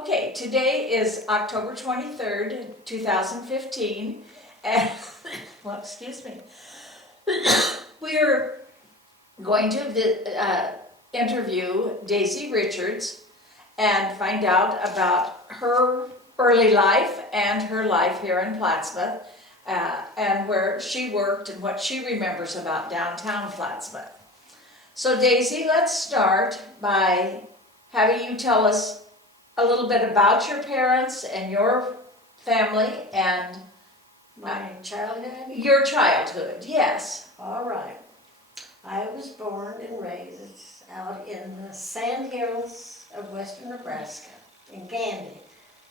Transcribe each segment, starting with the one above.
Okay, today is October 23rd, 2015, and, well, excuse me. We're going to interview Daisy Richards and find out about her early life and her life here in Plattsmouth, and where she worked and what she remembers about downtown Plattsmouth. So Daisy, let's start by having you tell us a little bit about your parents and your family and My childhood? your childhood, yes. All right. I was born and raised out in the sand hills of western Nebraska, in Gandy,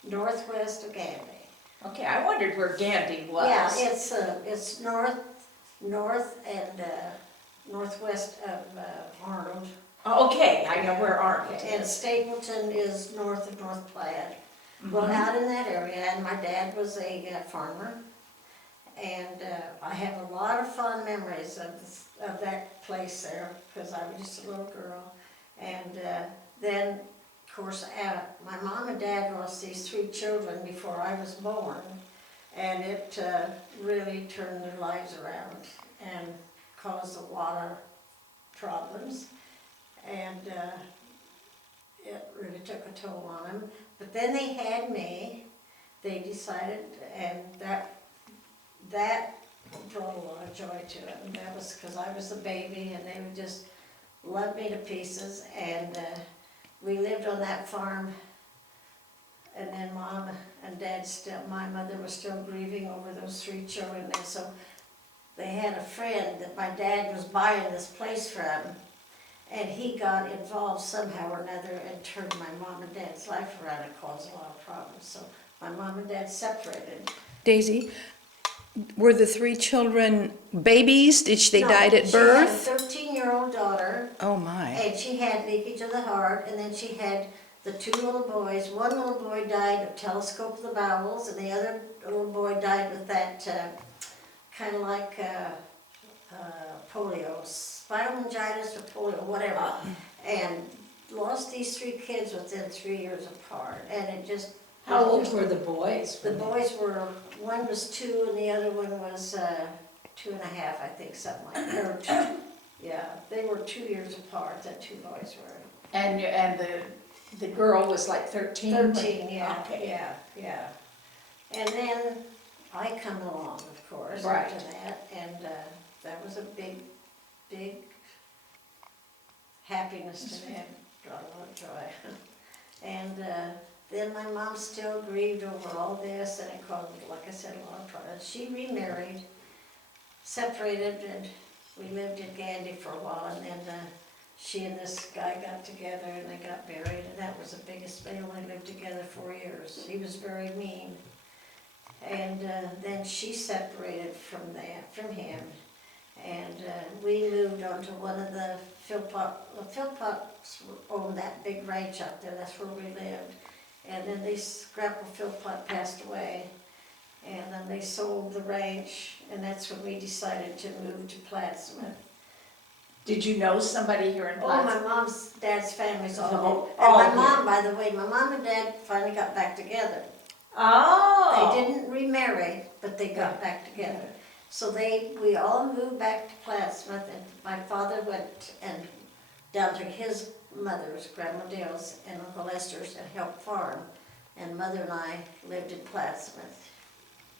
northwest of Gandy. Okay, I wondered where Gandy was. Yeah, it's north and northwest of Arnold. Okay, I know where Arnold And is. Stapleton is north of North Platte. Well, Mhm. out in that area, and my dad was a farmer. And I have a lot of fond memories of that place there, because I was just a little girl. And then, of course, my mom and dad lost these 3 children before I was born. And it really turned their lives around and caused a lot of problems. And it really took a toll on them. But then they had me. They decided, and that brought a lot of joy to it, and that was because I was a baby, and they would just love me to pieces, and we lived on that farm, and then Mom and Dad my mother was still grieving over those 3 children, and so they had a friend that my dad was buying this place from, and he got involved somehow or another and turned my mom and dad's life around and caused a lot of problems, so my mom and dad separated. Daisy, were the 3 children babies? They No, died at She birth? had a 13-year-old daughter, Oh my. and she had leakage of the heart, and then she had the 2 little boys. One little boy died of telescope of the bowels, and the other little boy died with that kind of like polio, spinal meningitis or polio, whatever. And lost these 3 kids within 3 years apart, and it just... How old were the boys? The boys were, one was 2 and the other one was 2.5, I think, something like that. Or 2, yeah, they were 2 years apart, the 2 boys were. And the girl was like 13? 13, yeah, Okay. yeah. And then I come along, of course, Right. after that, and that was a big happiness to me, brought a lot of joy. And then my mom still grieved over all this, and it caused, like I said, a lot of problems. She remarried, separated, and we lived in Gandy for a while, and then she and this guy got together and they got married, and that was the biggest, they only lived together 4 years. He was very mean. And then she separated from him, and we moved on to one of the Philpotts owned that big ranch out there, that's where we lived. And then Grandpa Philpott passed away, and then they sold the ranch, and that's when we decided to move to Plattsmouth. Did you know somebody here in Oh, Plattsmouth? my mom's dad's family's all Oh, there. And my okay. mom, by the way, my mom and dad finally got back together. Oh. They didn't remarry, but they got back together. So we all moved back to Plattsmouth, and my father went and down to his mother's, Grandma Dale's, and Uncle Lester's, and helped farm. And Mother and I lived in Plattsmouth.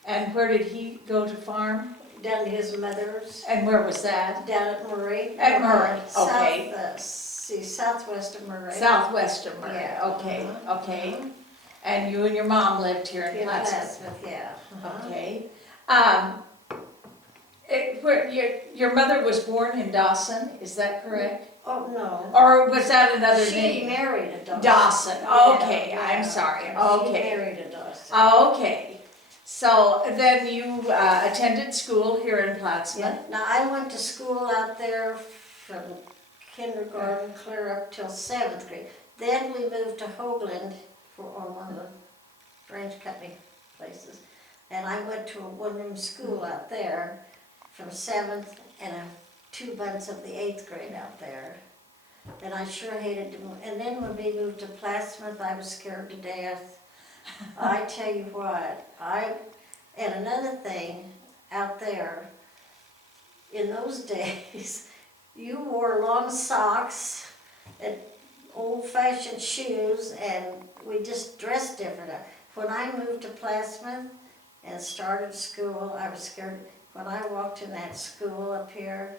And where did he go to farm? Down to his mother's, And where was that? down at Murray. At Murray, okay. Southwest of Murray. Southwest of Murray, Yeah. okay, Uh-huh. okay. And you and your mom lived here in In Plattsmouth? Plattsmouth, yeah. Uh-huh. Okay. Your mother was born in Dawson, is that correct? Oh, no. Or was that another She name? married a Dawson. Dawson, Yeah, okay, yeah. I'm sorry, She okay. married a Dawson. Okay, so then you attended school here in Plattsmouth? Yeah. Now, I went to school out there from kindergarten clear up till 7th grade. Then we moved to Hoagland on one of the branch company places. And I went to a one-room school out there from 7th and 2 months of the 8th grade out there. and I sure hated to move. And then when we moved to Plattsmouth, I was scared to death. I tell you what, and another thing, out there, in those days, you wore long socks and old-fashioned shoes, and we just dressed different. When I moved to Plattsmouth and started school, I was scared. When I walked in that school up here,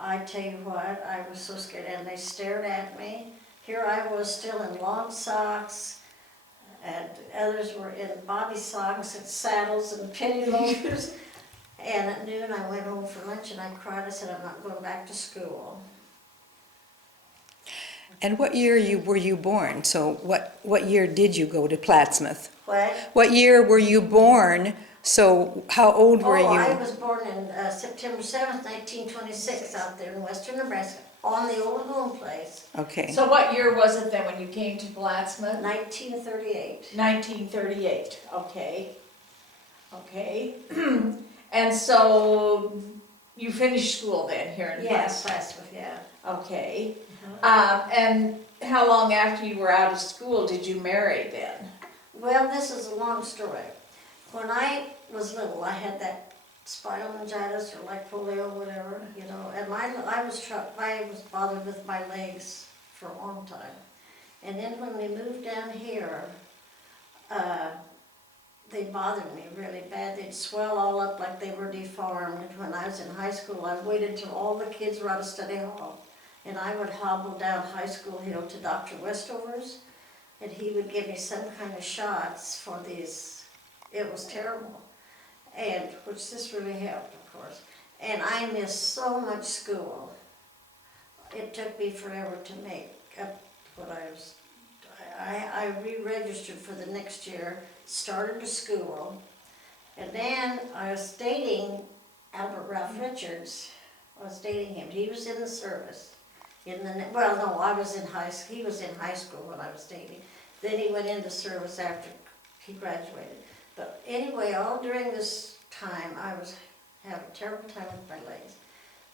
I tell you what, I was so scared, and they stared at me. Here I was still in long socks, and others were in bobby socks and saddles and penny loafers. And at noon I went home for lunch and I cried. I said, I'm not going back to school. And what year were you born? So what year did you go to Plattsmouth? What? What year were you born? So how old were Oh, you? I was born in September 7th, 1926 out there in western Nebraska on the old home place, Okay. So what year was it then when you came to Plattsmouth? 1938. 1938, okay. Okay. And so you finished school then here in Yes, Plattsmouth? Plattsmouth, yeah. Okay. And how long after you were out of school did you marry then? Well, this is a long story. When I was little, I had that spinal meningitis or like polio, whatever, you know, and I was bothered with my legs for a long time. And then when we moved down here, they bothered me really bad. They'd swell all up like they were deformed. And when I was in high school, I waited till all the kids were out of study hall. And I would hobble down High School Hill to Dr. Westover's, and he would give me some kind of shots for these. It was terrible. And, which this really helped, of course. And I missed so much school. It took me forever to make up what I was. I re-registered for the next year, started to school, and then I was dating Albert Ralph Richards. I was dating him. He was in the service. Well, no, I was in high school. He was in high school when I was dating. Then he went into service after he graduated. But anyway, all during this time, I was having a terrible time with my legs.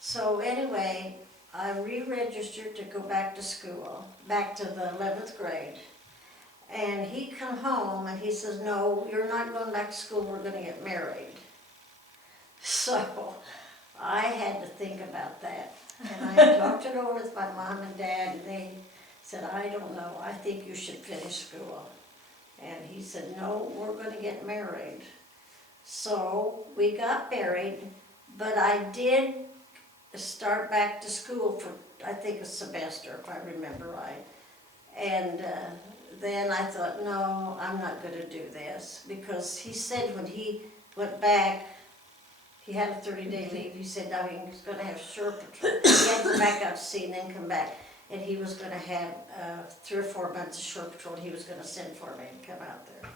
So anyway, I re-registered to go back to school, back to the 11th grade. And he come home and he says, no, you're not going back to school, we're gonna get married. So I had to think about that. And I talked it over with my mom and dad, and they said, I don't know, I think you should finish school. And he said, no, we're gonna get married. So we got married, but I did start back to school for, I think, a semester, if I remember right. And then I thought, no, I'm not gonna do this, because he said when he went back, he had a 30-day leave. He said, now he's gonna have shore patrol. He had to go back out to sea and then come back. And he was gonna have 3 or 4 months of shore patrol. He was gonna send for me and come out there.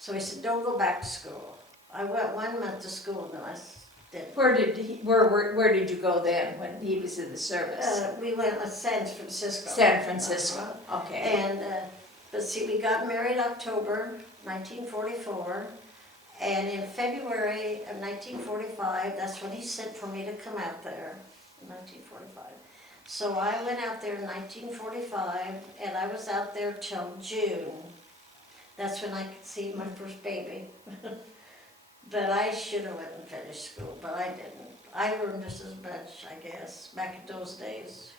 So he said, don't go back to school. I went 1 month to school, and then I didn't. Where did you go then when he was in the service? We went to San Francisco. San Francisco, okay. And, but see, we got married October 1944. And in February of 1945, that's when he sent for me to come out there, in 1945. So I went out there in 1945, and I was out there till June. That's when I could see my first baby. But I should have went and finished school, but I didn't. I learned just as much, I guess, back in those days.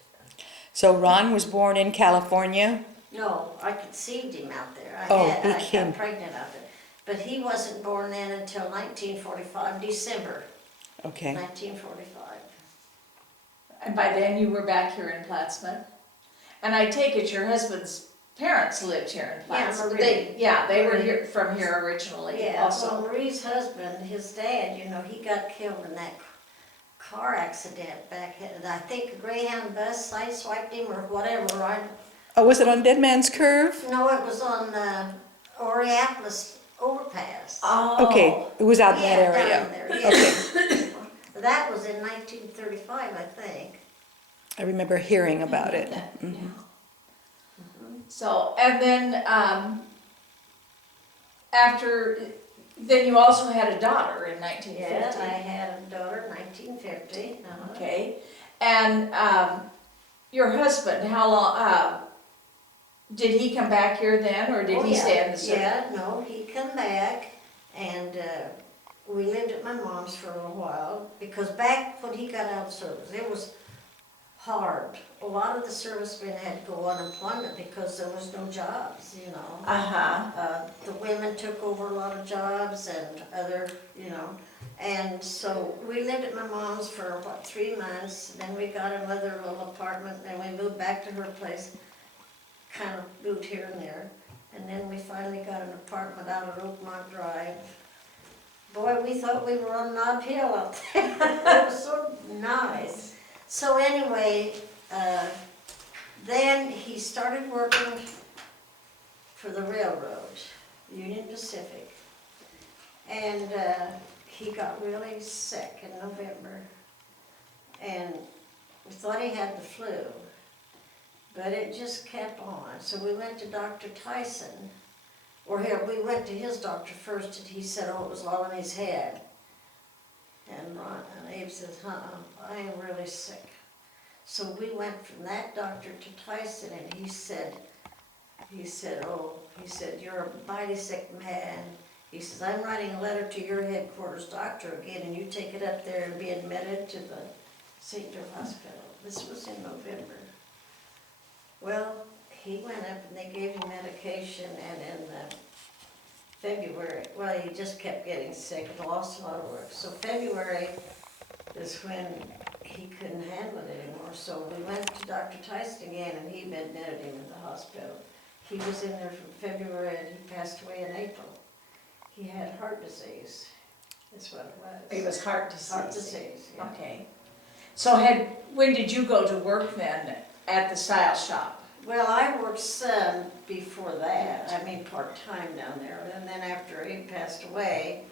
So Ron was born in California? No, I conceived him out there. I came. got pregnant out there. But he wasn't born then until 1945, December Okay. 1945. And by then you were back here in Plattsmouth? And I take it your husband's parents lived here in Plattsmouth? Marie. They were Marie. here from here originally Yeah, also. well, Marie's husband, his dad, you know, he got killed in that car accident back, and I think a Greyhound bus sideswiped him or whatever. Oh, was it on Dead Man's Curve? No, it was on Oreapolis overpass. Oh. Okay, it was out in that Yeah, area. down there, yeah. That was in 1935, I think. I remember hearing about it. Yeah. Mhm. So, and then then you also had a daughter in 1950. Yes, I had a daughter in 1950. Okay, and your husband, how long, did he come back here then, or did Oh, he yeah. stay in the service? Yeah, no, he come back, and we lived at my mom's for a while, because back when he got out of service, it was hard. A lot of the servicemen had to go on unemployment because there was no jobs, you know. Uh-huh, The women took over a lot of jobs and other, you know. And so we lived at my mom's for about 3 months, then we got another little apartment, and we moved back to her place, kind of moved here and there. And then we finally got an apartment out at Oakmont Drive. Boy, we thought we were on Nob Hill out there. It was so nice. So anyway, then he started working for the railroad, Union Pacific. And he got really sick in November. And we thought he had the flu, but it just kept on. So we went to Dr. Tyson, or here, we went to his doctor first, and he said, oh, it was all in his head. And Abe says, I am really sick. So we went from that doctor to Tyson, and he said, you're a mighty sick man. He says, I'm writing a letter to your headquarters doctor again, and you take it up there and be admitted to the St. Joe Hospital. This was in November. Well, he went up and they gave him medication, and in February, well, he just kept getting sick and lost a lot of work. So February is when he couldn't handle it anymore. So we went to Dr. Tyson again, and he admitted him in the hospital. He was in there from February, and he passed away in April. He had heart disease, is what it was. it was heart disease. Heart disease, yeah. Okay. So when did you go to work then at the style shop? Well, I worked some before that, I mean part-time down there, and then after he passed away,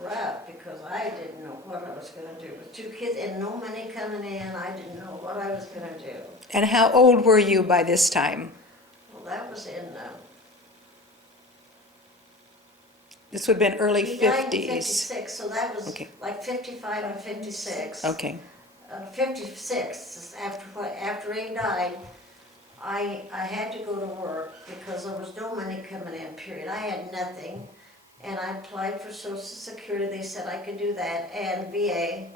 rough, because I didn't know what I was gonna do. With 2 kids and no money coming in, I didn't know what I was gonna do. And how old were you by this time? Well, that was in, This would have been early he died in 50s. 56, so that was Okay. like 55 and 56. Okay. 56, after he died, I had to go to work because there was no money coming in, period. I had nothing, and I applied for Social Security. They said I could do that, and VA.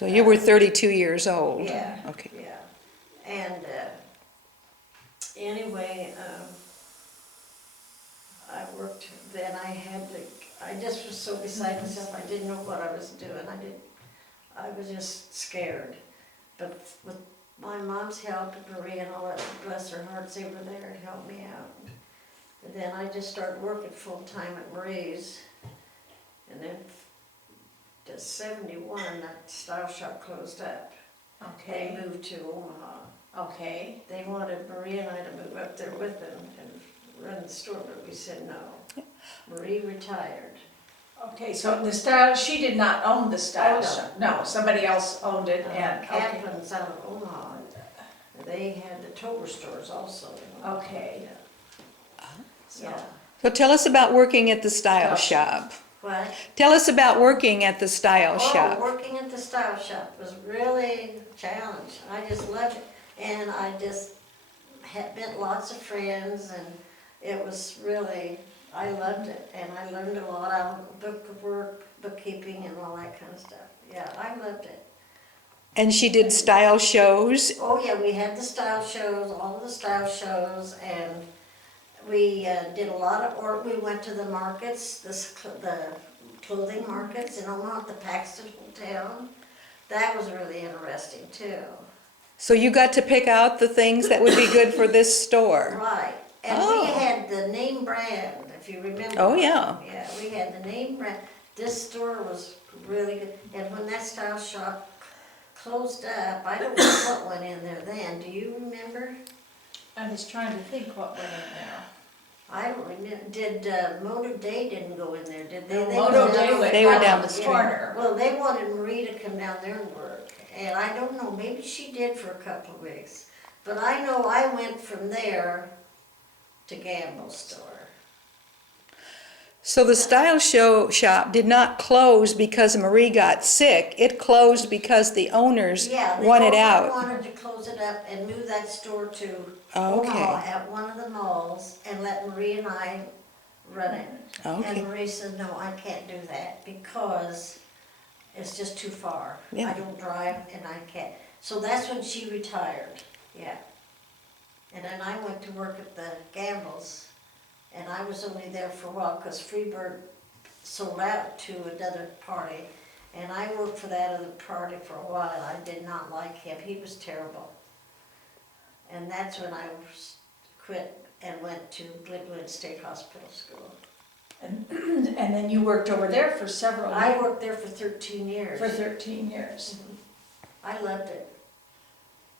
So you were 32 years old? Yeah. Okay. Yeah. And anyway, I worked, then I just was so beside myself, I didn't know what I was doing. I was just scared. But with my mom's help and Marie and all that, bless their hearts, they were there to help me out. And then I just started working full-time at Marie's. And then to 71, that style shop closed up. They Okay, moved to Omaha. okay. They wanted Marie and I to move up there with them and run the store, but we said no. Marie retired. Okay, so the style, she did not own the style Oh, no. shop? No, somebody else owned it and, okay. Kaplan's out of Omaha. They had the Tober stores also. You know. Okay. Yeah. So, Yeah. So tell us about working at the style Oh. shop. What? Tell us about working at the style shop. Oh, working at the style shop was really a challenge. I just loved it. And I just had met lots of friends, and it was really, I loved it. And I learned a lot out of book of work, bookkeeping, and all that kind of stuff. Yeah, I loved it. And she did style shows. Oh, yeah, we had the style shows, all of the style shows, and we did a lot of, or we went to the markets, the clothing markets in Omaha, the Paxton Hotel. That was really interesting too. So you got to pick out the things that would be good for this store. Right, and Oh. we had the name brand, if you remember. Oh, yeah. Yeah, we had the name brand. This store was really good, and when that style shop closed up, I don't know what went in there then, do you remember? I was trying to think what went in there. I don't remember, did Motor Day didn't go in there, did they? Moto were Day down- went They were down down the the street. corner. Well, they wanted Marie to come down there and work, and I don't know, maybe she did for a couple of weeks. But I know I went from there to Gamble's store. So the style show shop did not close because Marie got sick. It closed because the owners Yeah, the wanted owner out. wanted to close it up and move that store to Oh, okay. Omaha at one of the malls and let Marie and I run it. Okay. And Marie said, no, I can't do that because it's just too far. Yeah. I don't drive and I can't. So that's when she retired, yeah. And then I went to work at the Gambles, and I was only there for a while because Freebird sold out to another party. And I worked for that other party for a while. I did not like him. He was terrible. And that's when I quit and went to Glenwood State Hospital School. And then you worked over there for several I years, worked there for 13 years. for 13 years. I loved it.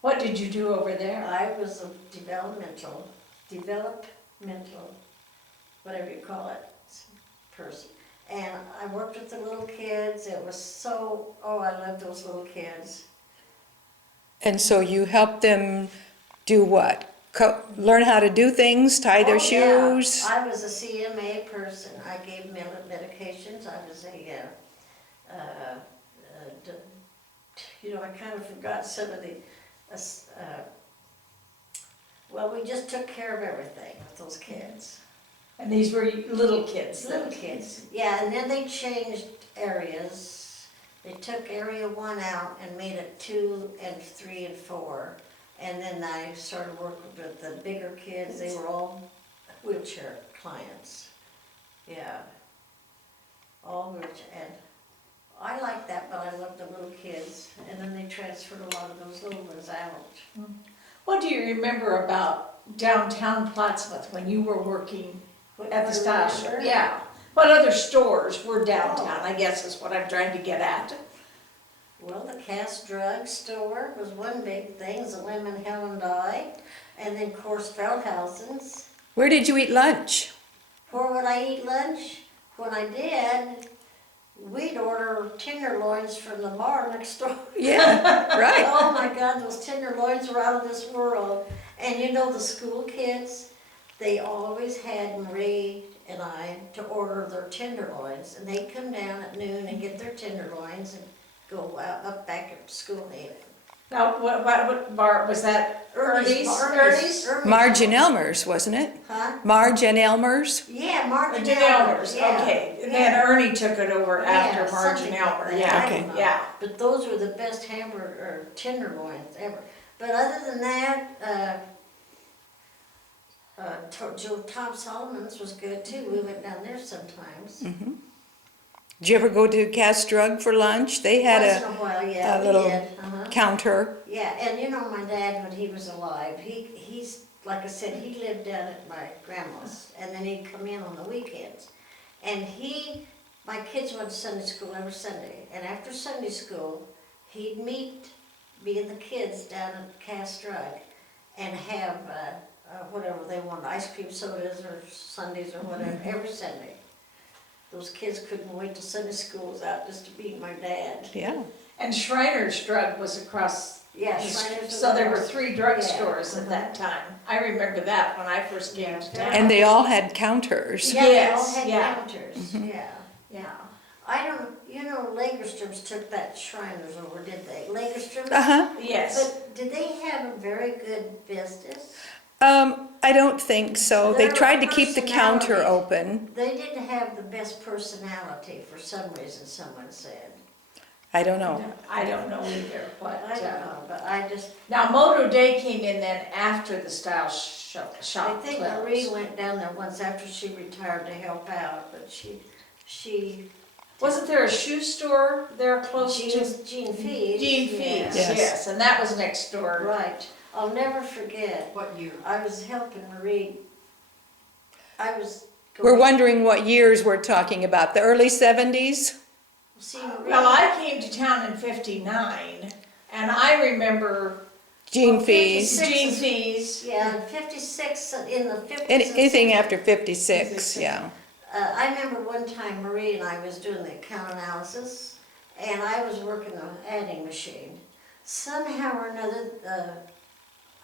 What did you do over there? I was a developmental, whatever you call it, person. And I worked with the little kids. It was so, oh, I loved those little kids. And so you helped them do what? Learn how to do things, tie their Oh, yeah. shoes? I was a CMA person. I gave medications. I was I kind of forgot some of the, well, we just took care of everything with those kids. And these were little kids? then? Little kids, yeah, and then they changed areas. They took area 1 out and made it 2 and 3 and 4. And then I started working with the bigger kids. They were all wheelchair clients. Yeah. All wheelchair. And I liked that, but I loved the little kids. And then they transferred a lot of those little ones out. What do you remember about downtown Plattsmouth when you were working at the style show? Yeah. What other stores were downtown, I guess is what I'm trying to get at. Well, the Cass Drug Store was one big thing, the Lemon Helen Dye, and then, of course, Feldhausen's. Where did you eat lunch? Where would I eat lunch? When I did, we'd order tenderloins from the bar next door. Yeah, right. Oh my God, those tenderloins were out of this world. And you know, the school kids, they always had Marie and I to order their tenderloins, and they'd come down at noon and get their tenderloins and go out up back at school and eat it. Now, what bar, was that Ernie's? Ernie's. Marge and Elmer's, wasn't it? Huh? Marge and Elmer's? Yeah, Marge and Elmer's, yeah, okay. And yeah. then Ernie took it over after Yeah, Marge something and Elmer, like that. yeah, I Okay. don't know. yeah. But those were the best hamburger, or tenderloins ever. But other than that, Tom Solomon's was good too. We went down there sometimes. Mm-hmm. Did you ever go to Cass Drug for lunch? They had Once in a while, yeah, a we little did. counter. Yeah, and you know my dad, when he was alive, he's, like I said, he lived down at my grandma's, and then he'd come in on the weekends. And my kids went to Sunday school every Sunday, and after Sunday school, he'd meet me and the kids down at Cass Drug and have whatever they wanted, ice cream sodas or sundaes or whatever, every Sunday. Those kids couldn't wait till Sunday school was out just to meet my dad. Yeah. And Shriner's Drug was across, Yeah, Shriner's so there were was- 3 drug yeah, stores at that time. I remember that when I first came to town. And they all had counters. Yeah, they all Yes, had yeah. counters, yeah. Yeah. I don't, you know, Lagerstrom's took that Shriners over, did they? Lagerstrom's? Uh-huh. Yes. But did they have a very good business? I don't think so. They Their tried to keep the counter personality. open. They didn't have the best personality for some reason, someone said. I don't know. I don't know either, but, I don't know, but I just, now Moto Day came in then after the style shop I think closed. Marie went down there once after she retired to help out, but she. Wasn't there a shoe store there close to? Gene Fees. Gene Fees, Yes. yes, and that was next door. Right. I'll never forget. What year? I was helping Marie. I was. We're wondering what years we're talking about. The early 70s? See, Marie. Well, I came to town in '59, and I remember Gene Well, Fees. 56 Gene Fees. Yeah, 56, in the 50s. and Anything 60s. after 56, yeah. I remember one time Marie and I was doing the account analysis, and I was working the adding machine. Somehow or another,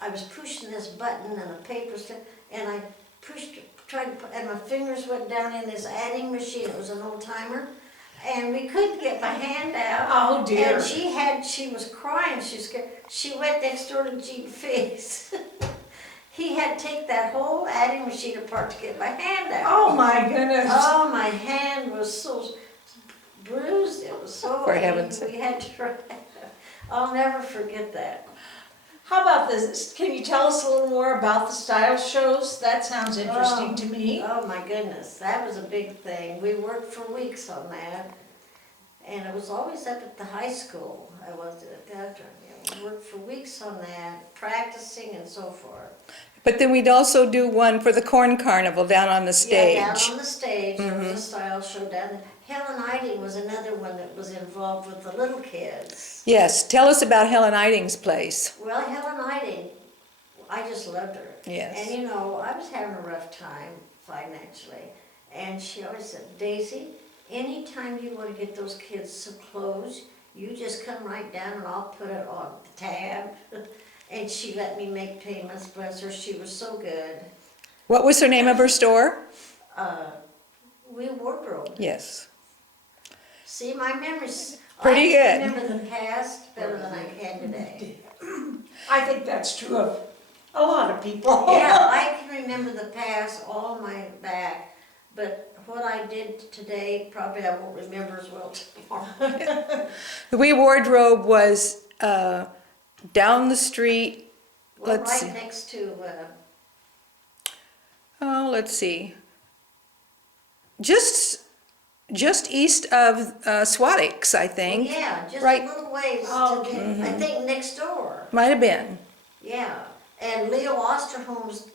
I was pushing this button and the paper stuff, and I pushed tried to put, and my fingers went down in this adding machine, it was an old timer, and we couldn't get my hand out. Oh, dear. And she was crying, she was scared. She went next door to Gene Fix. He had to take that whole adding machine apart to get my hand out. Oh, my goodness. Oh, my hand was so bruised, it was so. For heaven's We had to try. I'll never forget that. How about this? Can you tell us a little more about the style shows? That sounds interesting to me. Oh, my goodness, that was a big thing. We worked for weeks on that. And it was always up at the high school. I was at that time. We worked for weeks on that, practicing and so forth. But then we'd also do one for the Corn Carnival down on the stage. Yeah, down on the stage, there was a style show down there. Helen Eiding was another one that was involved with the little kids. Yes, tell us about Helen Eiding's place. Well, Helen Eiding, I just loved her. Yes. And you know, I was having a rough time financially. And she always said, Daisy, anytime you want to get those kids some clothes, you just come right down and I'll put it on the tab. And she let me make payments, bless her, she was so good. What was her name of her store? We wardrobe. Yes. See, my memory's. Pretty I good. remember the past better than I can today. I think that's true of a lot of people. Yeah, I can remember the past all my back, but what I did today, probably I won't remember as well tomorrow. The wee wardrobe was down the street. Well, Let's right see. next to, Oh, let's see. Just east of Swadix, I think. yeah, just right. a little ways Oh, to, okay. I think next door, Might have been. yeah. And Leo Osterholm's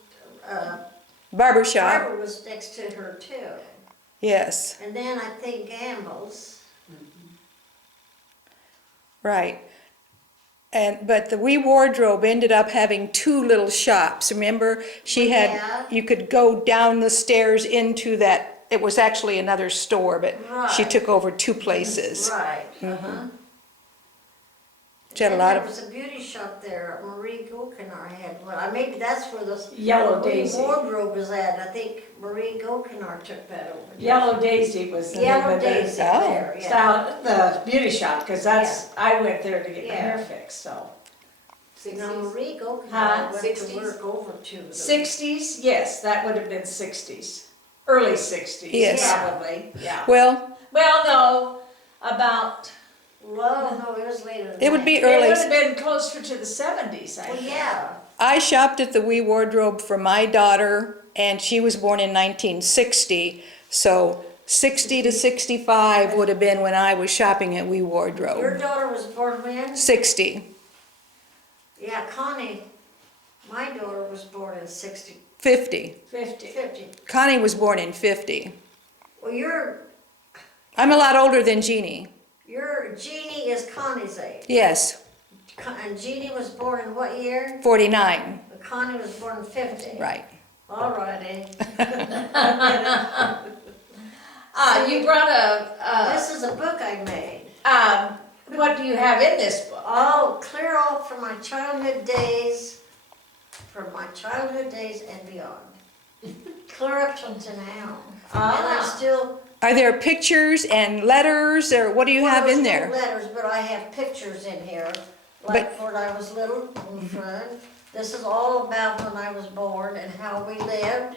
Barber shop. barber was next to her too. Yes, And then I think Gamble's. right. But the wee wardrobe ended up having two little shops. Remember, she had, Yeah. you could go down the stairs into that. It was actually another store, but she Right. took over two places. Right, uh-huh. She had a And lot there of, was a beauty shop there, Marie Gokenar had one. Maybe that's where the Yellow wee Daisy. wardrobe was at. I think Marie Gokenar took that over. Yellow Daisy was the name Yellow of the Daisy Oh. there, yeah. style, the beauty shop, because that's, I went there to get my Yeah. hair fixed, so. Now Marie Huh? Gokenar went to 60s? work over to the. 60s, yes, that would have been 60s, early 60s, Yes. probably, yeah. well, Well, no, about, Well, no, it was later than it would that. be it early. would have been closer to the 70s, I Well, think. yeah, I shopped at the wee wardrobe for my daughter, and she was born in 1960, so 60 to 65 would have been when I was shopping at wee your wardrobe. daughter was born when? 60, Yeah, Connie, my daughter was born in 50. 50. Connie was born in 50. Well, I'm a lot older than Jeannie. your Jeannie is Connie's age. Yes, And Jeannie was born in what year? 49, Connie was born in 50. right. All righty. You brought This is a book I made. what do you have in this book? Oh, clear all from my childhood days, and beyond. Clear up till to now. And I Ah. still. Are there pictures and letters, or what do you have Well, in there's no there? letters, but I have pictures in here, like when I was little in the front. This is all about when I was born and how we lived,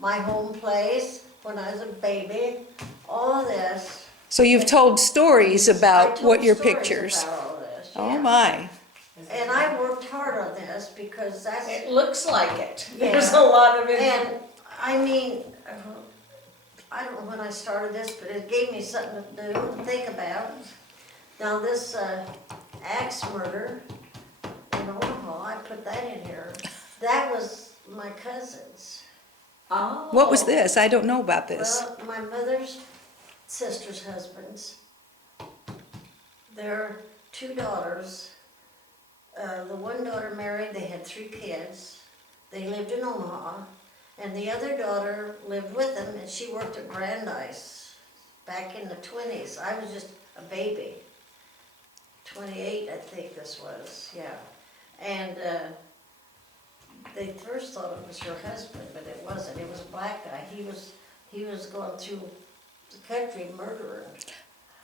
my home place, when I was a baby, all this. So you've told stories I about told what your stories pictures. about all this, Oh yeah. my. And I worked hard on this because that's, It looks like it. Yeah. There's a lot of it. and I mean, I don't know when I started this, but it gave me something to do and think about. Now this axe murder in Omaha, I put that in here. That was my cousin's. Oh. What was this? I don't know about this. Well, my mother's sister's husbands, their two daughters. The one daughter married, they had 3 kids. They lived in Omaha. And the other daughter lived with them, and she worked at Brandeis back in the 20s. I was just a baby. 28, I think this was, yeah. And they first thought it was her husband, but it wasn't, it was a black guy. He was going through the country murdering.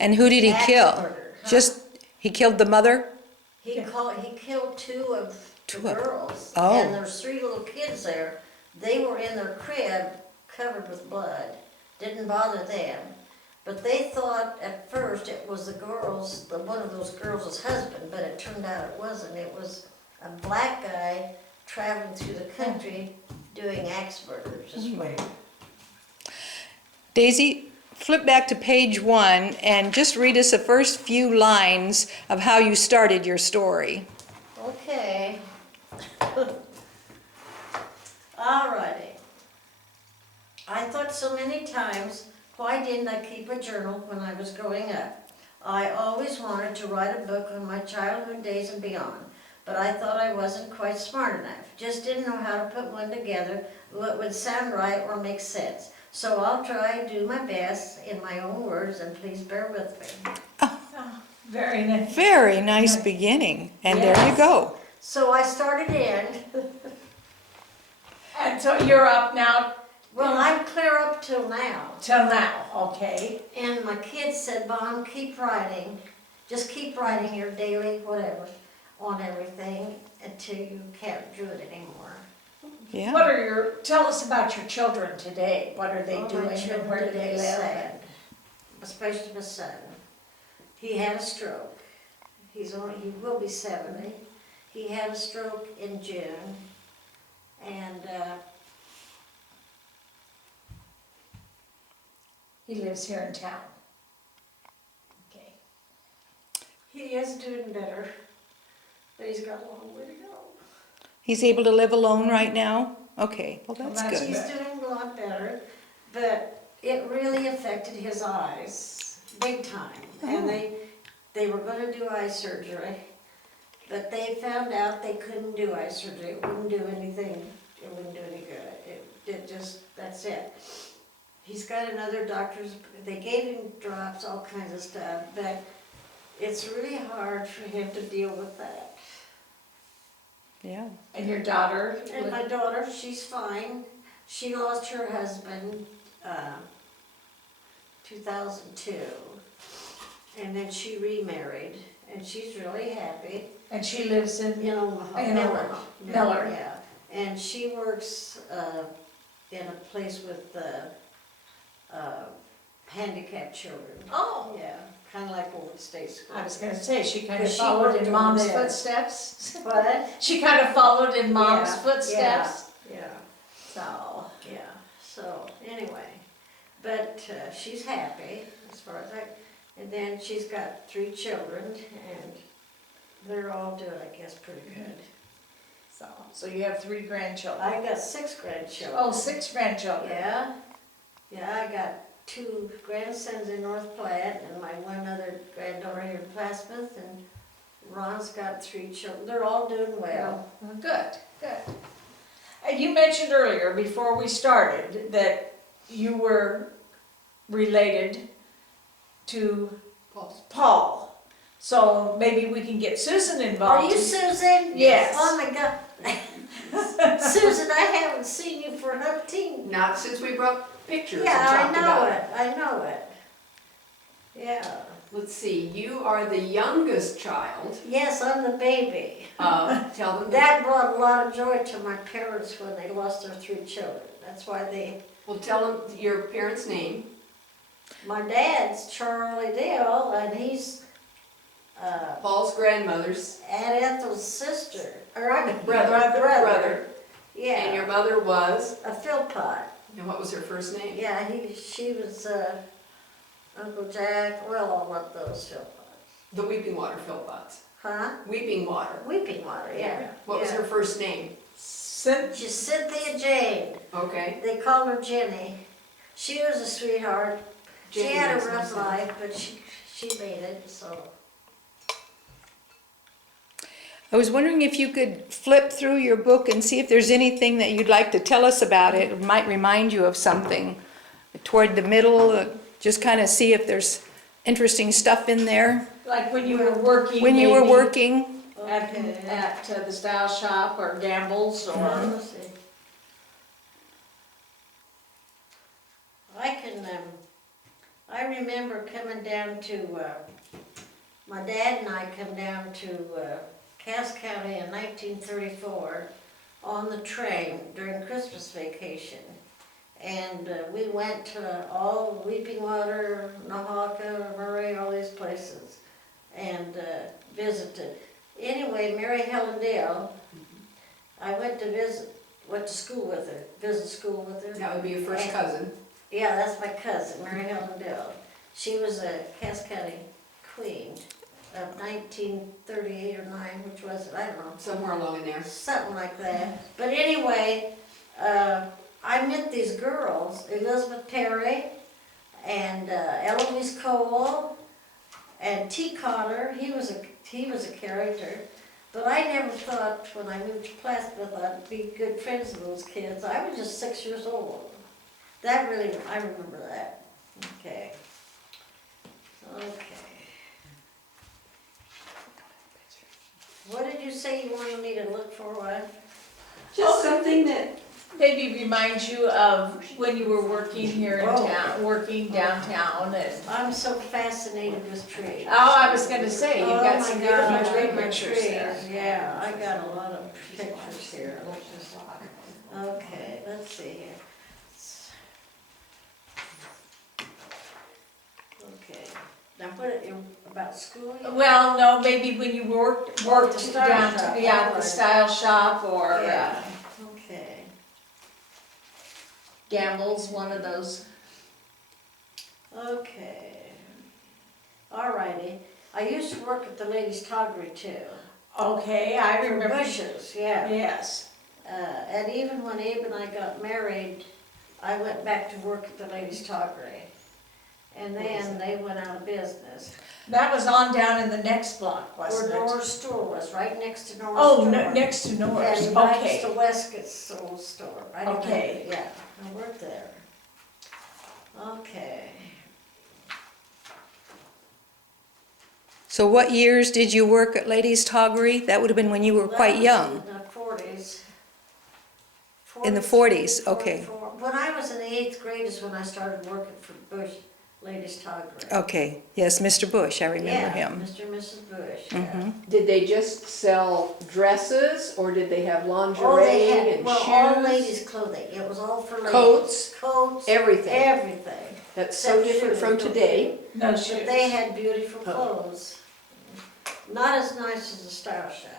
And who did he Axe kill? murder, huh? Just, he killed the mother? He killed two of Two the of them. girls. Oh. And there's three little kids there. They were in their crib covered with blood. Didn't bother them. But they thought at first it was the girls, one of those girls' husband, but it turned out it wasn't. It was a black guy traveling through the country doing axe murders. Just wait. Daisy, flip back to page 1 and just read us the first few lines of how you started your story. Okay. Alrighty. I thought so many times, why didn't I keep a journal when I was growing up? I always wanted to write a book on my childhood days and beyond, but I thought I wasn't quite smart enough. Just didn't know how to put one together, what would sound right or make sense. So I'll try and do my best in my own words, and please bear with me. Very nice. Very nice beginning. And there you Yes. go. So I started in, And so you're up now well, I'm clear up till now. till now, okay? And my kids said, Mom, keep writing, just keep writing your daily whatever on everything until you can't do it anymore. Yeah. What are tell us about your children today. What are they All my doing and children where do today they live? sad, especially my son. He had a stroke. He will be 70. He had a stroke in June, and He lives here in town. Okay. he is doing better, but he's got a long way to go. He's able to live alone right now? Okay, well, that's Well, that's good. He's doing a lot better, but it really affected his eyes, big time. And they were gonna do eye surgery, but they found out they couldn't do eye surgery. It wouldn't do anything, it wouldn't do any good. It just, that's it. He's got another doctor's, they gave him drops, all kinds of stuff, but it's really hard for him to deal with that. Yeah. And your daughter? And my daughter, she's fine. She lost her husband, 2002. And then she remarried, and she's really happy. And she lives in, In Omaha. In Omaha. Miller. Yeah. And she works, in a place with, handicapped children. oh, Yeah, kinda like Old State School. I was gonna say, she kind of But she followed worked in over mom's there. footsteps. But, She kind of followed in mom's Yeah, footsteps. yeah. So, Yeah, so anyway, but she's happy as far as and then she's got 3 children and they're all doing, I guess, pretty good. so you have 3 grandchildren. I got 6 grandchildren. Oh, 6 grandchildren. Yeah, I got 2 grandsons in North Platte and my one other granddaughter here in Plattsmouth, and Ron's got 3 children. They're all doing well. Well, good, good. You mentioned earlier, before we started, that you were related to Paul. So maybe we can get Susan Are involved. you Susan? Yes. Oh my God. Susan, I haven't seen you for 15. Not since we brought pictures and Yeah, I talked know about it, I know it. Yeah. Let's see, you are the youngest child. Yes, I'm the baby. Tell them That brought a lot of joy to my parents when they lost their 3 children. That's why Well, tell them your parents' name. my dad's Charlie Dale, and he's Paul's grandmother's Aunt Ethel's sister, or I mean, brother. Yeah. And your mother was, A Philpott. and what was her first name? Yeah, she was Uncle Jack, well, all of those Philpotts. The Weeping Water Philpotts. Huh? Weeping Water. Weeping Water, yeah. What was yeah. her first name? She's Cynthia Jane. Okay. They called her Jenny. She was a sweetheart. She Jenny had a makes rough sense. life, but she made it, so. I was wondering if you could flip through your book and see if there's anything that you'd like to tell us about it. It might remind you of something. Toward the middle, just kind of see if there's interesting stuff in there. Like when you were working. When you were maybe working, At, Okay. at the Style Shop or Gamble's or. Let's see. I remember coming down to, my dad and I come down to Cass County in 1934 on the train during Christmas vacation. And we went to all Weeping Water, Nahaka, Murray, all these places, and visited. Anyway, Mary Helen Dale, I went to school with her, visit school with her. That would be your first cousin. Yeah, that's my cousin, Mary Helen Dale. She was a Cass County queen of 1938 or 9, which was it? I don't know. Somewhere along in there. Something like that. But anyway, I met these girls, Elizabeth Perry and Eloise Cole and T. Connor. He was a character. But I never thought when I moved to Plattsmouth I'd be good friends with those kids. I was just 6 years old. That really, I remember that. Okay. Okay. What did you say you wanted me to look for, what? Just something that, Maybe remind you of when you were working here in Oh. town, working downtown and, I'm so fascinated with trees. oh, I was gonna say, you've Oh got my some God, beautiful I tree love my pictures there. trees. Yeah, I got a lot of pictures here. Okay, let's see here. Okay, now what, about school? Well, no, maybe when you worked the style down, shop, yeah, alright. the style shop or Yeah, okay. Gamble's, one of those. Okay. Alrighty. I used to work at the Ladies' Toggery too. Okay, I For remember. bushes, yeah. Yes. And even when Abe and I got married, I went back to work at the Ladies' Toggery. And then they went out of business. That was on down in the next block, Where wasn't it? Norris Store was, right next to Norris Oh, Store. next to Norris, And next okay. to Wescott's old store. Right in Okay. there. Yeah, I worked there. Okay. So what years did you work at Ladies' Toggery? That would have been when you were quite young. In the 40s. In the 40s, okay. 44. When I was in the 8th grade is when I started working for Bush Ladies' Toggery. Okay, yes, Mr. Bush, I remember Yeah, him. Mr. and Mrs. Bush, yeah. Mhm. did they just sell dresses or did they have Oh, lingerie they had, and well, all shoes? ladies' clothing, it was all for ladies. Coats, Coats, everything. everything. That's so Except different shoes, from don't today. No But shoes. they had beautiful Oh. clothes. Not as nice as the Style Shop.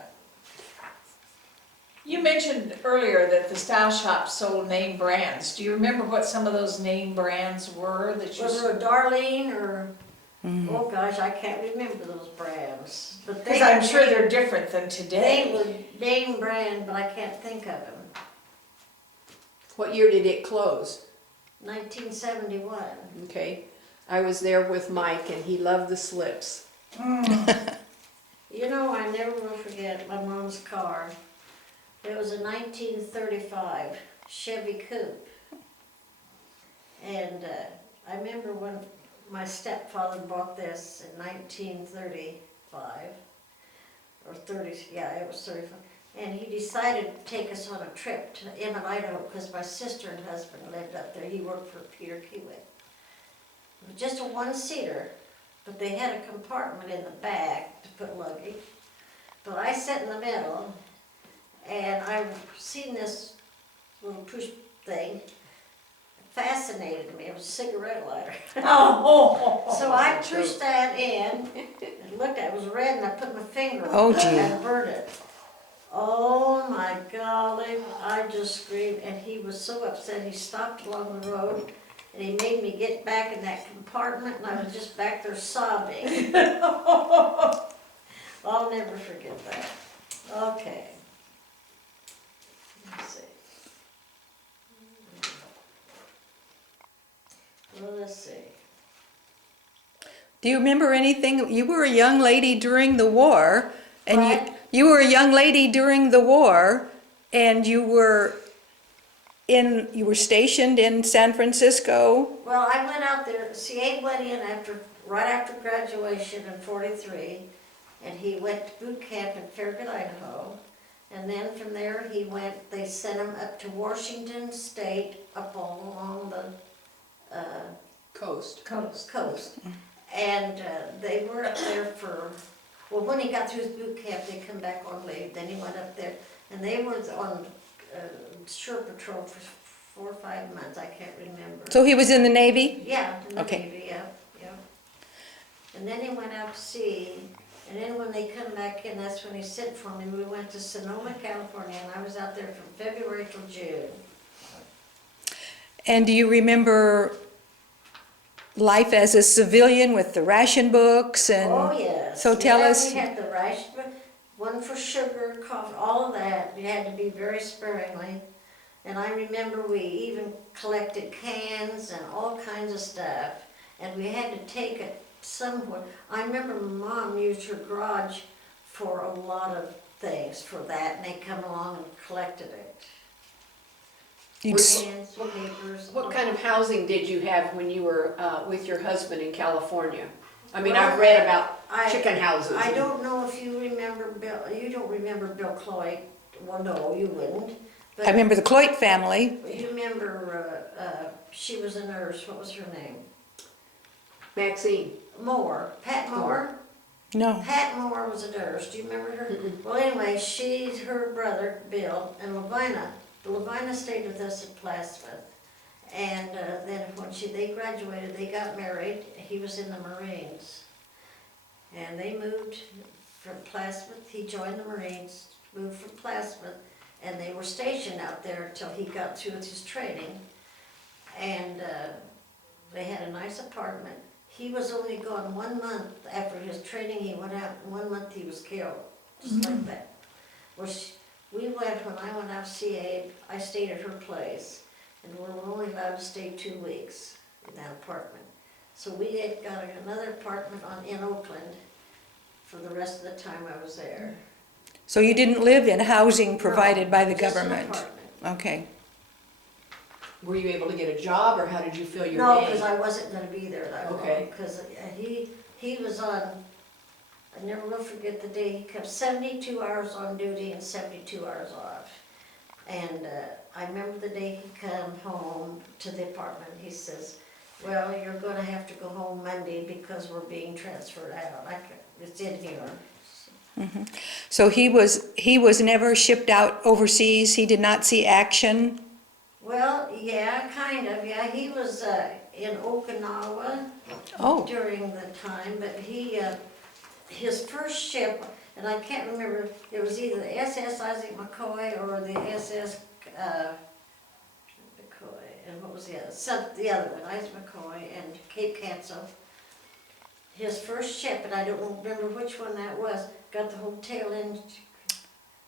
You mentioned earlier that the style shop sold name brands. Do you remember what some of those name brands were that you? Was it a Darlene or, Mhm. oh gosh, I can't remember those brands. But they Because I'm were sure name- they're different than They today. were name brand, but I can't think of them. What year did it close? 1971. Okay, I was there with Mike and he loved the slips. You know, I never will forget my mom's car. It was a 1935 Chevy Coupe. And I remember when my stepfather bought this in 1935, or 30, yeah, it was 35. And he decided to take us on a trip to Emmett, Idaho, because my sister and husband lived up there. He worked for Peter Kiewit. It was just a one-seater, but they had a compartment in the back to put luggage. But I sat in the middle, and I seen this little push thing. It fascinated me. It was a cigarette lighter. Oh. So I pushed that in, and looked at it, it was red, and I put my finger Oh, on it gee. and burned it. Oh my golly, I just screamed, and he was so upset, he stopped along the road, and he made me get back in that compartment, and I was just back there sobbing. I'll never forget that. Okay. Let's see. Well, let's see. Do you remember anything? You were a young lady during the war, and What? you were a young lady during the war, and you were stationed in San Francisco. Well, I went out there, see, Abe went in right after graduation in 43, and he went to boot camp in Farragut, Idaho. And then from there, they sent him up to Washington State, up all along the Coast. Coast. And they were up there for, well, when he got through his boot camp, they come back on leave, then he went up there, and they were on shore patrol for 4 or 5 months, I can't remember. So he was in the Navy? Yeah, in the Okay. Navy, yeah. And then he went out to sea, and then when they come back in, that's when he sent for me. We went to Sonoma, California, and I was out there from February till June. And do you remember life as a civilian with the ration books and? Oh, yes. So tell Yeah, us. we had the ration, one for sugar, coffee, all of that. You had to be very sparingly. And I remember we even collected cans and all kinds of stuff. And we had to take it somewhere. I remember my mom used her garage for a lot of things for that, and they come along and collected it. You'd s- Cans, papers. What kind of housing did you have when you were with your husband in California? I mean, Well, I've read about I- chicken houses. I don't know if you remember Bill, you don't remember Bill Cloyd. Well, no, you wouldn't. But I remember the Cloyd family. you remember, she was a nurse, what was her name? Maxine. Moore, Pat Moore? No. Pat Moore was a nurse, do you remember her? Well, anyway, she's her brother, Bill, and Lavina. Lavina stayed with us at Plattsmouth. And then when they graduated, they got married. He was in the Marines. And they moved from Plattsmouth. He joined the Marines, moved from Plattsmouth, and they were stationed out there until he got through with his training. And they had a nice apartment. He was only gone 1 month after his training. He went out, in 1 month he was killed, just like that. Well, we went, when I went out to CA, I stayed at her place, and we were only allowed to stay 2 weeks in that apartment. So we had got another apartment in Oakland for the rest of the time I was there. So you didn't live in housing provided No, by the just an government? apartment. Okay. Were you able to get a job, or how did you fill your No, day? because I wasn't gonna be there that long. Okay. Because he was on, I never will forget the day he kept 72 hours on duty and 72 hours off. And I remember the day he come home to the apartment, he says, well, you're gonna have to go home Monday because we're being transferred out. It's in here. So he was never shipped out overseas? He did not see action? Well, yeah, kind of, yeah. He was in Okinawa Oh, during the time, but his first ship, and I can't remember, it was either the SS Isaac McCoy or the SS McCoy, and what was the other? The other one, Isaac McCoy and Cape Canso. His first ship, and I don't remember which one that was, got the whole tail end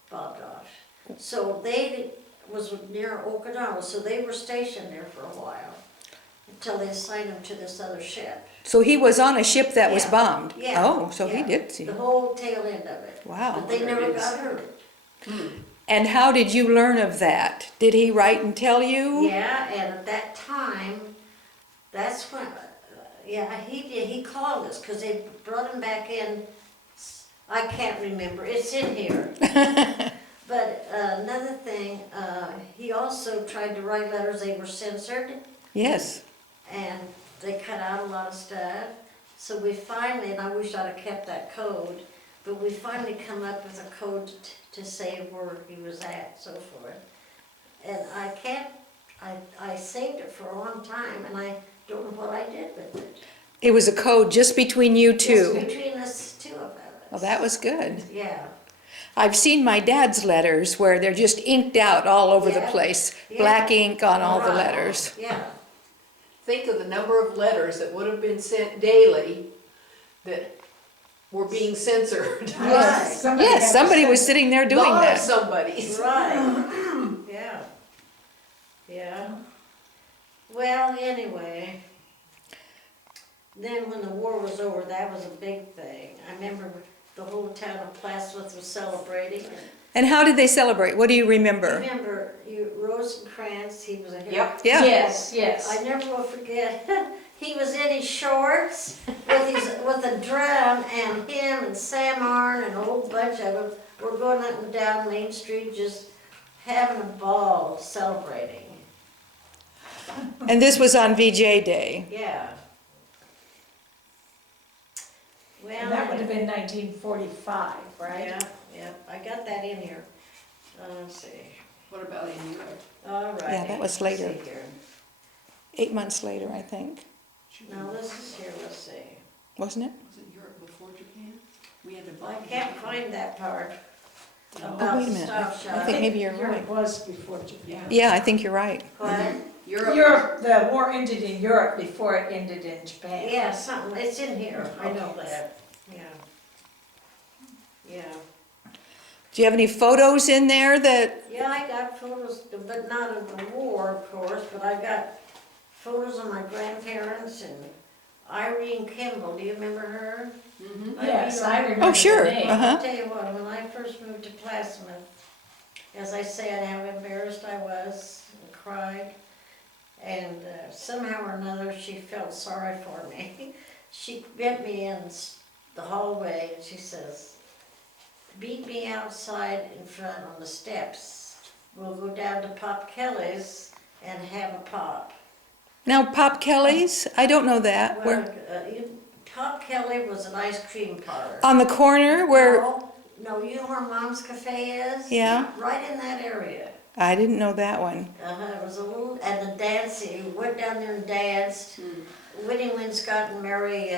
bobbed off. So was near Okinawa, so they were stationed there for a while until they assigned him to this other ship. so he was on a ship that was Yeah. bombed? Yeah. Oh, so he Yeah. did see. The whole tail end of it. Wow. But they There it never is. got hurt. And how did you learn of that? Did he write and tell you? Yeah, and at that time, that's when, yeah, he did, he called us, because they brought him back in, I can't remember, it's in here. But another thing, he also tried to write letters, they were censored, Yes. and they cut out a lot of stuff. So we finally, and I wish I'd have kept that code, but we finally come up with a code to say where he was at, so forth. And I saved it for a long time, and I don't know what I did with it. It was a code just between you Just two? between us two of us. Well, that was good. Yeah. I've seen my dad's letters where they're just inked out all over the Yeah. place. Yeah. Black ink on all the Right. letters. Yeah. Think of the number of letters that would have been sent daily that were being censored. Right. Yes, somebody was sitting there doing Lot of that. somebody's. Right. Yeah. Yeah. Well, anyway, then when the war was over, that was a big thing. I remember the whole town of Plattsmouth was celebrating. And how did they celebrate? What do you remember? Remember, Rosencrantz, he was a hero. Yep. Yeah. Yes, yes. I never will forget, he was in his shorts with a drum, and him and Sam Arn and a whole bunch of them were going up and down Main Street just having a ball celebrating. And this was on VJ Day. Yeah. Well, And that would have been 1945, right? Yeah, yeah, I got that in here. Let's see. What about in Europe? All right. Yeah, that was let's later. see here. 8 months later, I think, No, this is here, let's see. wasn't it? Was it Europe before Japan? We had to I buy. can't find that part Oh, about wait a the minute. stop I shop. think maybe you're Europe right. was before Japan. Yeah, I think you're right. What? Europe, the war ended in Europe before it ended in Japan. Yeah, something, it's in here, I know that, yeah. Yeah, Do you have any photos in there that, yeah, I got photos, but not of the war, of course, but I got photos of my grandparents and Irene Kimball, do you remember her? Mm-hmm. Yes, I remember Oh, sure, the name. uh-huh. I'll tell you what, when I first moved to Plattsmouth, as I said, how embarrassed I was and cried. And somehow or another, she felt sorry for me. She met me in the hallway and she says, "Meet me outside in front on the steps. We'll go down to Pop Kelly's and have a pop." now Pop Kelly's? I don't know that. Well, Where, Pop Kelly was an ice cream parlor. on the corner where, No, you know where Mom's Cafe is? Yeah. Right in that area. I didn't know that one. It was a little, and the dancing, we went down there and danced. Winnie Winscott and Mary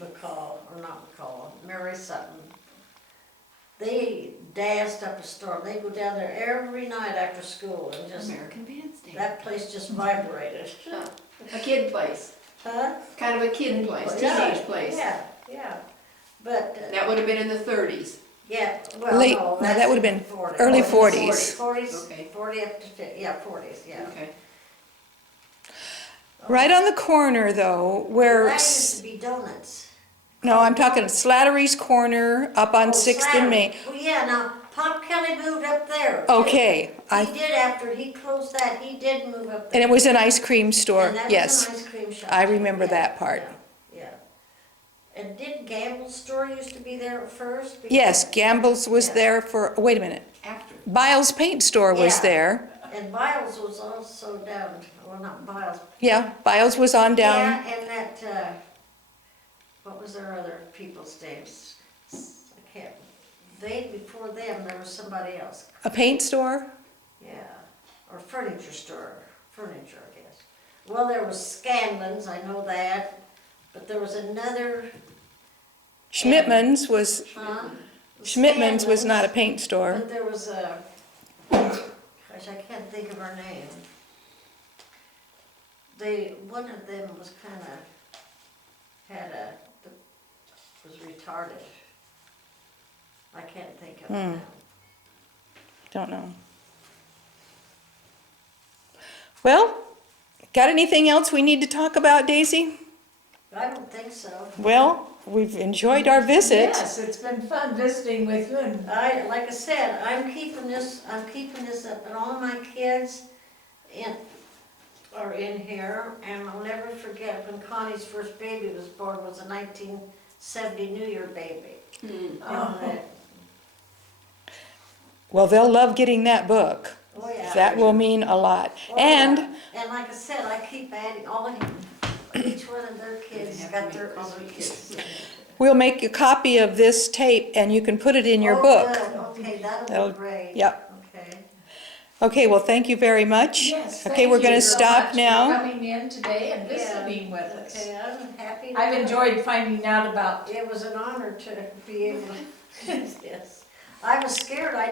McCall, or not McCall, Mary something. They danced up a storm. They go down there every night after school and just, American Bandstand. that place just vibrated. A kid place, Huh? kind of a kid place, Yeah, teenage place. Yeah, yeah. But, That would have been in the 30s. yeah, well, Late- no, no, that's that would've in been the 40s. early 40s. 40s. Okay. 40 up to 50, yeah, 40s, yeah. Okay. Right on the corner though, where, That used to be donuts. no, I'm talking Slattery's Corner up on Oh, 6th Slattery. and Main. Well, yeah, now, Pop Kelly moved up there. too. Okay, He did after he closed that, he did move up there. and it was an ice cream store, And that was yes. an ice cream shop. I too, remember yeah, that part. Yeah, yeah. And did Gamble's store used to be there at first? Yes, Gamble's was Yeah. there for, wait a minute, After. Biles Paint Store was Yeah. there. And Biles was also down, well, not Biles. Yeah, Biles was on down, Yeah, and that, what was their other people's names? I can't, before them, there was somebody else. a paint store. Yeah, or furniture store, furniture, I guess. Well, there was Scanlon's, I know that, but there was another, Schmidtman's was, huh? Schmidtman's was not a Scanlon's, paint store. But there was a, gosh, I can't think of her name. One of them was kinda, was retarded. I can't think of it now. Don't know. Well, got anything else we need to talk about, Daisy? I don't think so. Well, we've enjoyed our visit. Yes, it's been fun visiting with you and Like I said, I'm keeping this up, and all my kids are in here, and I'll never forget when Connie's first baby was born, was a 1970 New Year baby. Well, they'll love getting that book. Oh, yeah. That will mean a lot. Oh, And yeah. And like I said, I keep adding, each one of their kids got their own kids. we'll make a copy of this tape and you can put it in your Oh, book. good. Okay, that'll That'll- be great. Yep. Okay. Okay, well, thank you very much. yes, Okay, thank we're you gonna so stop much for now. coming in today and visiting with us. Okay, I'm happy. I've enjoyed finding out about It was an honor to be able to, yes. I was scared, I